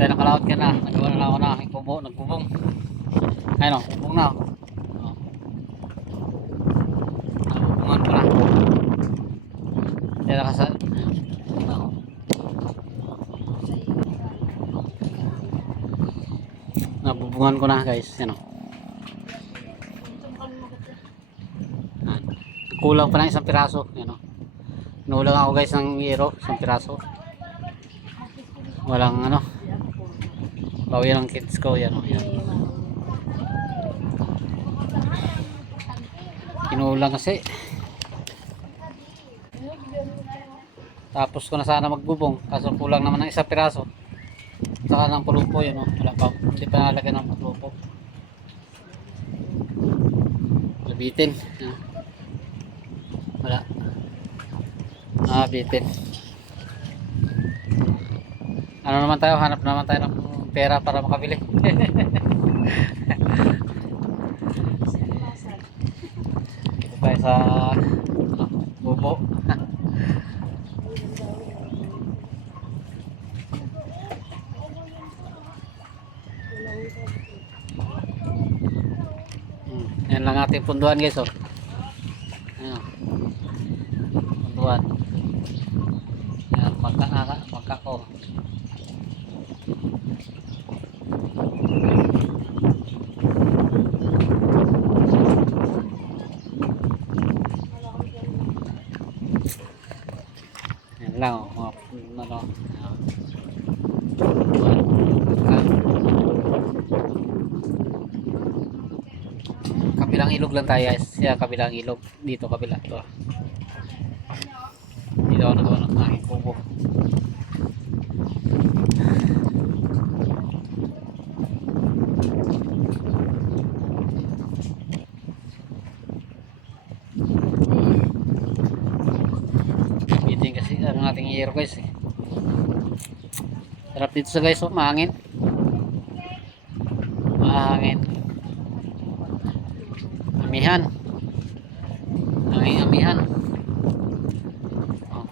Tayo nakalawat ka na. Nagawa na ako na aking kubo. Nagbubong. Ayun o. Bubong na o. Nabubungan ko na. Tayo nakasal. Nabubungan ko na guys. Yan o. Kulang pa ng isang piraso. Yan o. Nulang ako guys ng yero. Isang piraso. Walang ano. Bawi ng kids ko. Yan o. Yan. Kinulang kasi. Tapos ko na sana magbubong. Kaso kulang naman ng isang piraso. Saka ng pulupo yun o. Wala pa. Hindi pa nalagyan ng pulupo. Labitin. Yan. Wala. Bitin. Ano naman tayo? Hanap naman tayo ng pera para makabili. Ito tayo sa bubo. Yan lang ating punduan guys. Oh. Ayan. Punduan. Yan, magka ko. Yan lang oh, mga ano. Kabilang ilog lang tayo guys. Siya kabilang ilog. Dito kabila to. Dito ako nagawa ng aking kubo. Bitin kasi ang ating hero guys eh. Sarap dito sa guys oh, mahangin. Mahangin. Amihan. Ang amihan. Oh.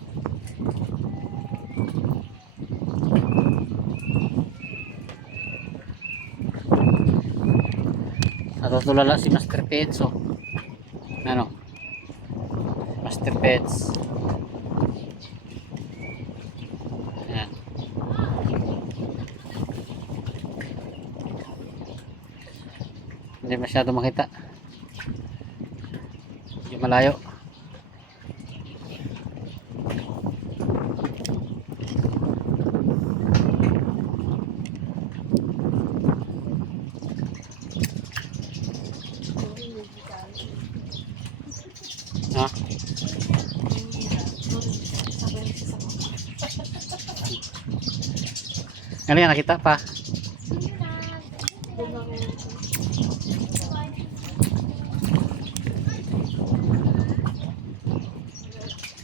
Natutulala si Master Pets oh. Ano? Master Pets. Ayan. Hindi masyado makita. Hindi malayo. Ha? Ano yan? Nakita pa?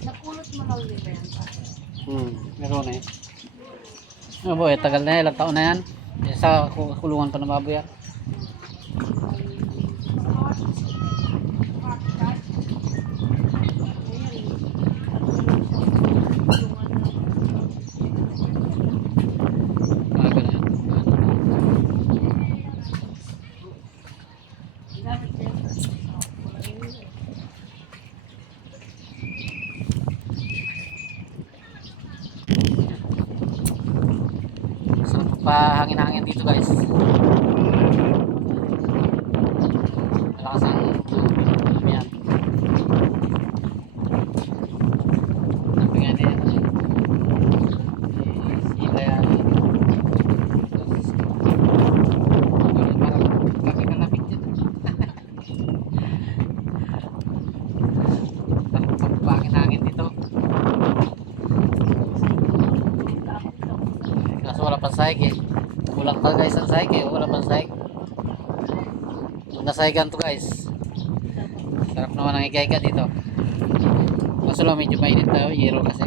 Napulot mo lang din ba yan? Meron eh. Ano boy, tagal na yan. Ilang taon na yan. Sa kulungan pa ng baboy yan. Pahangin-hangin dito guys. Malakas ang yan. Sabi nga din sila yan. Parang kapit-kapit dyan. Pahangin-hangin dito. Kaso wala pang sahig eh. Kulang pa guys ang sahig eh. Wala pang sahig. Nasahigan to guys. Sarap naman ang igayga dito. Kaso lang medyo mainit tayo. Yero kasi.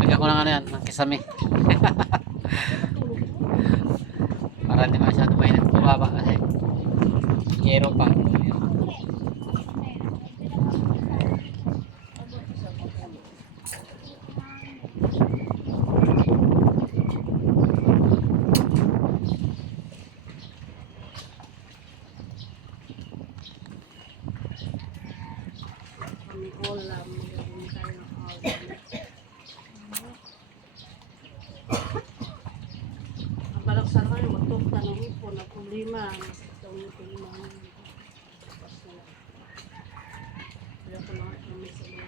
Lagyan ko ng ano yan. Ng kisame. Para hindi masyado mainit. Bumaba kasi. Yero pa. may ulam, magagawin tayo ng ulam. Ang balak sa akin, magtukta ng ipon na problema. Masakta ng problema. Kaya ko lang kami sa mga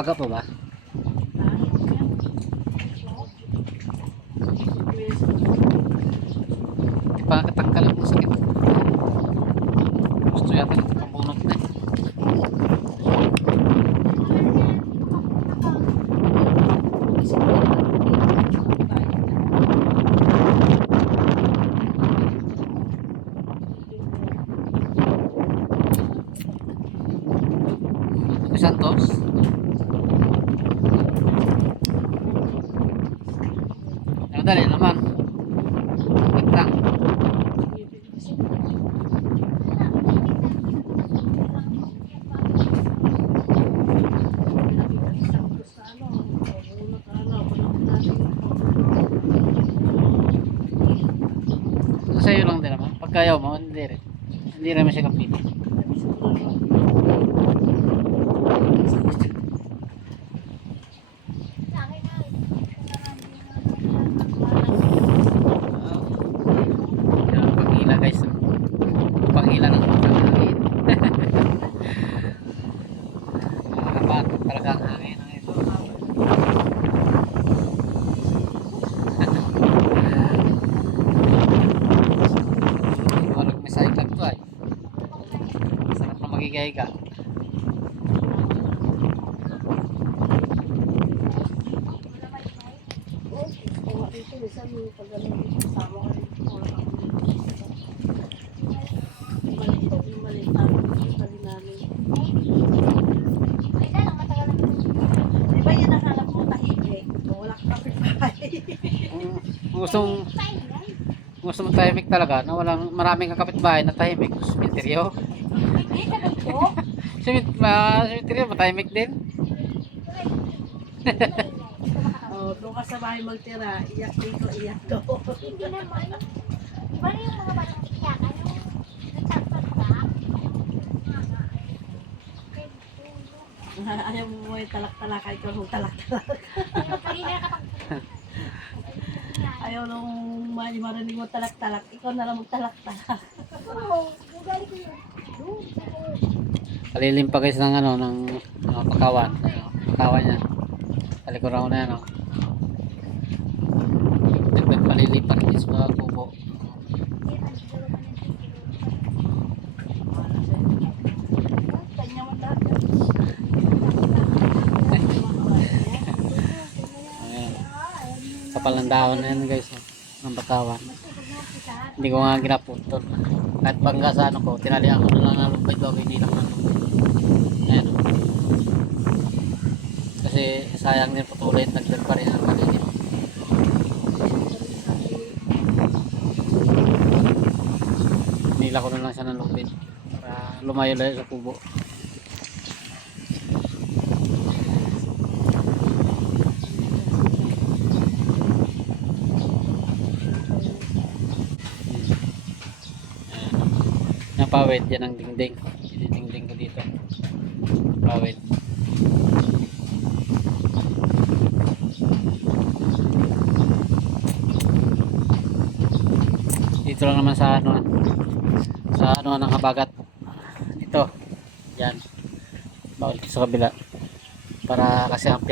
Pagka pa ba? Di pa nakatangkal ang sakit. Gusto yata ng pambunot na eh. Santos? Ano dali naman? Itang. Sa'yo lang din naman. Pagkayaw mo, hindi rin. Hindi naman siya kapit. Yan ang pangila guys. Pangila ng hangin. Nakakabatot talaga ang hangin ng ito. Walang may cycle to ay. Sarap na magigay ka. Diba yan ang hanap mo tahimik? Wala ka kapitbahay. Gusto mong tahimik talaga na walang maraming kakapitbahay na tahimik. Simenteryo. Simenteryo, matahimik din. Oh, doon ka sa bahay magtira, iyak dito, iyak doon. Hindi naman. Iba na yung mga batang iyakan. Yung nagtagpag ka. Ayaw mo mo yung talak-talak, ikaw nung talak-talak. Ayaw nung marinig mo talak-talak, ikaw na lang magtalak-talak. Oo, ugali ko yun. Palilim pa guys ng ano, ng pakawan. Pakawan niya. Talikuran ko na yan, oh. Dagdag palilim pa rin sa kubo. Kanya mo lahat. Ayan. Kapal ng dahon na yan guys, oh, ng pakawan. Hindi ko nga ginaputol. Kahit bangga sa ano ko, tinalihan ko na lang ng lumpay ko, inilang ng lumpay. Ayan, oh. Kasi sayang din putulin, nagdal pa rin ang malilim. Nila ko na lang siya ng lumpay para lumayo-layo sa kubo. Yung pawid, yan ang dingding. Dingding ko dito. Pawid. Dito lang naman sa ano, ng habagat. Ito. Yan. Bawal sa kabila. Para kasi ang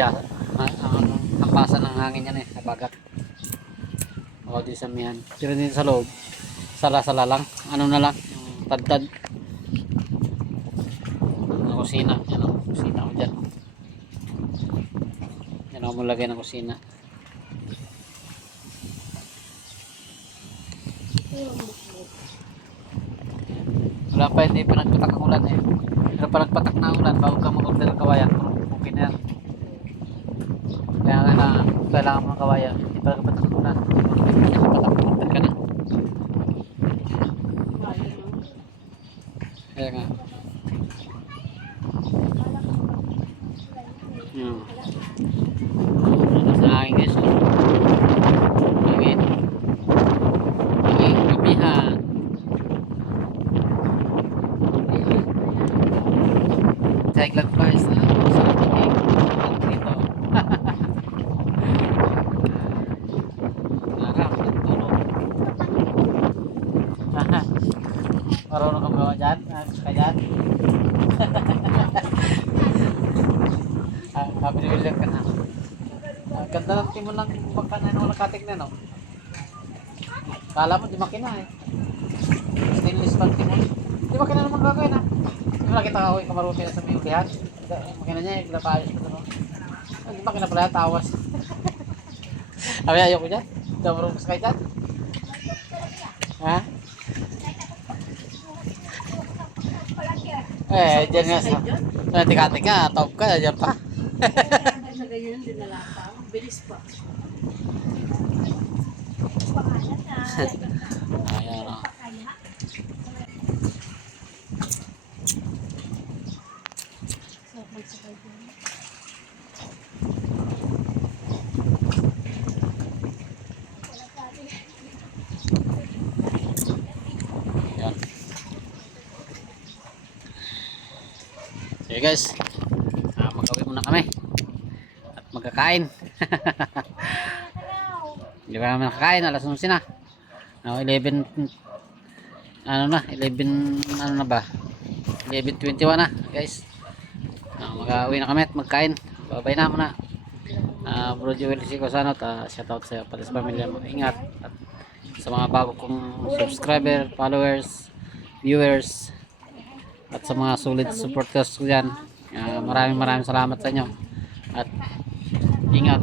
hampasan ng hangin yan eh, habagat. Bawal din sa miyan. Pero din sa loob, sala-sala lang. Ano na lang, yung tad-tad. Ang kusina. Yan ang kusina ko dyan. Yan ako mulagay ng kusina. Wala pa, hindi pa nagpatak ang ulan eh. Pero pa nagpatak na ang ulan, bago ka mag-order ng kawayan, okay na yan. Kaya nga kailangan mo ng kawayan, hindi pa nagpatak ang ulan. Nagpatak ka na. Kaya nga. Sa akin guys, hangin. Hangin, kamihan. Marunong ka magawa dyan? Ka dyan? Kapiliwilan ka na. Ganda ng timon ng bangka na nung nakatik na, no? Kala mo, di makina eh. Stainless lang timon. Di makina naman gagawin, ha? Di mo nakita ka ako yung kamaruti na sa may ulihan? Makina niya, yung pinapayos ko doon. Di makina pala, tawas. Sabi, ayoko dyan. Di ako marunong sakay dyan. Ha? Dyan nga sa tikatik nga, top ka, dyan pa. Sa ganyan din nalapang. Bilis pa. Pangalan na. Ayan o. Kaya. So, magsakay din. Ayan. Sige guys, mag-uwi muna kami at magkakain. Hindi pa namin nakakain, alas 11 na. 11 ano na, 11 ano na ba? 11:21 na guys. Mag-uwi na kami at magkain. Babay na muna. Bro Joel Sicosano, shout out sa pati sa pamilya mo. Ingat at sa mga bago kong subscriber, followers, viewers at sa mga solid supporters ko dyan. Maraming salamat sa inyo at ingat.